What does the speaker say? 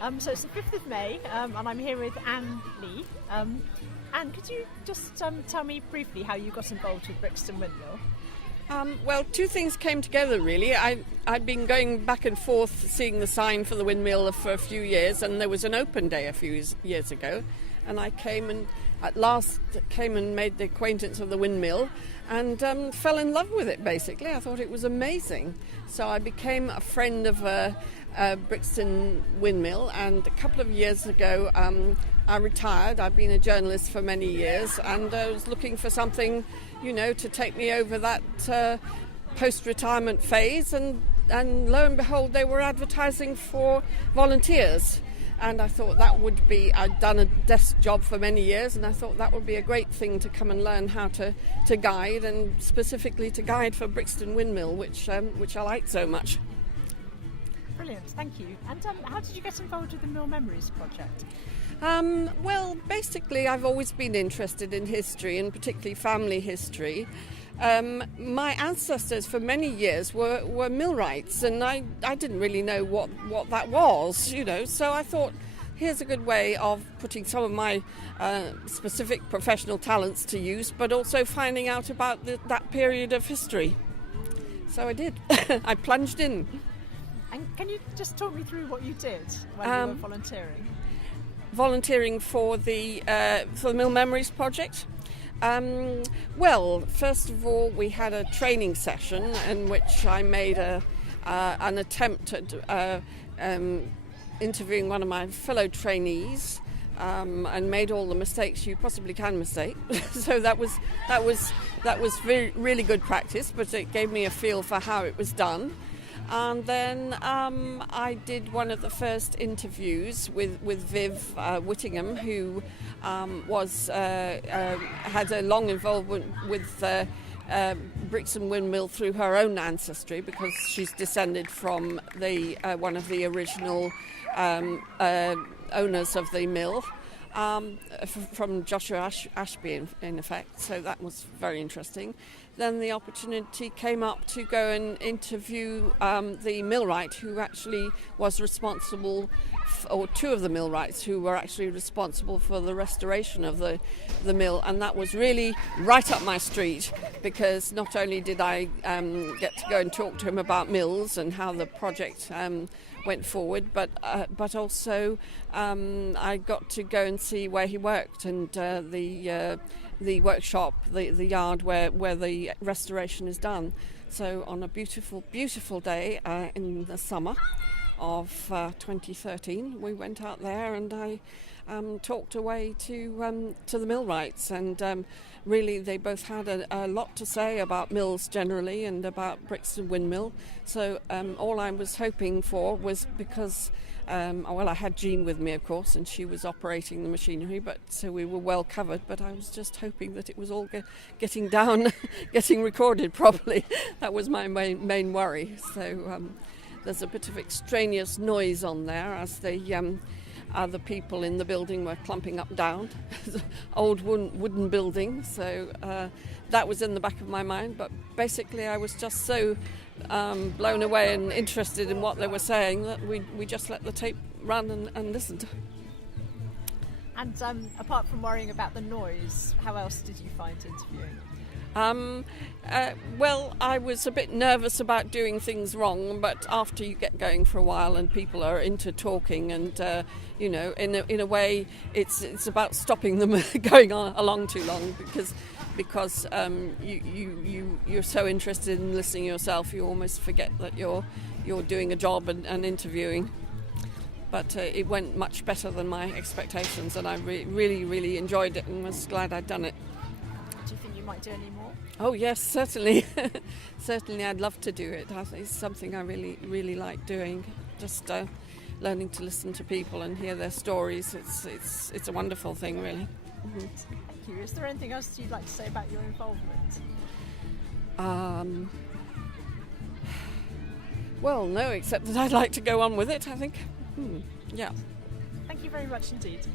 So it's the 5th of May, and I'm here with Anne Lee. Anne, could you just tell me briefly how you got involved with Brixton Windmill? Well, two things came together really. I'd been going back and forth seeing the sign for the windmill for a few years, and there was an open day a few years ago, and I came and at last made the acquaintance of the windmill and fell in love with it basically. I thought it was amazing. So I became a friend of Brixton Windmill, and a couple of years ago I retired. I've been a journalist for many years, and I was looking for something, to take me over that post-retirement phase, and lo and behold they were advertising for volunteers. And I thought I'd done a desk job for many years, and I thought that would be a great thing to come and learn how to guide, and specifically to guide for Brixton Windmill, which I like so much. Brilliant, thank you. And how did you get involved with the Mill Memories project? Well, basically I've always been interested in history, and particularly family history. My ancestors for many years were millwrights, and I didn't really know what that was, so I thought here's a good way of putting some of my specific professional talents to use, but also finding out about that period of history. So I did. I plunged in. And can you just talk me through what you did when you were volunteering? Volunteering for the Mill Memories project? Well, first of all, we had a training session in which I made an attempt at interviewing one of my fellow trainees, and made all the mistakes you possibly can mistake. So that was really good practice, but it gave me a feel for how it was done. And then I did one of the first interviews with Viv Whittingham, who had a long involvement with Brixton Windmill through her own ancestry, because she's descended from one of the original owners of the mill, from Joshua Ashby in effect. So that was very interesting. Then the opportunity came up to go and interview the millwright who actually was responsible, or two of the millwrights who were actually responsible for the restoration of the mill, and that was really right up my street, because not only did I get to go and talk to him about mills and how the project went forward, but also I got to go and see where he worked, and the workshop, the yard where the restoration is done. So on a beautiful day in the summer of 2013, we went out there, and I talked away to the millwrights, and really they both had a lot to say about mills generally and about Brixton Windmill. So all I was hoping for was, because I had Jean with me, of course, and she was operating the machinery, but so we were well covered, but I was just hoping that it was all getting down, getting recorded properly. That was my main worry. So there's a bit of extraneous noise on there as the other people in the building were clumping up down. Old wooden building, so that was in the back of my mind, but basically I was just so blown away and interested in what they were saying that we just let the tape run and listened. And apart from worrying about the noise, how else did you find interviewing? Well, I was a bit nervous about doing things wrong, but after you get going for a while and people are into talking, and in a way it's about stopping them going on along too long, because you're so interested in listening yourself, you almost forget that you're doing a job and interviewing. But it went much better than my expectations, and I really enjoyed it and was glad I'd done it. Do you think you might do any more? Oh yes, certainly. Certainly I'd love to do it. I think it's something I really like doing. Just learning to listen to people and hear their stories. It's a wonderful thing, really. Mm-hmm. Thank you. Is there anything else you'd like to say about your involvement? Well, no, except that I'd like to go on with it, I think. Yeah. Thank you very much indeed.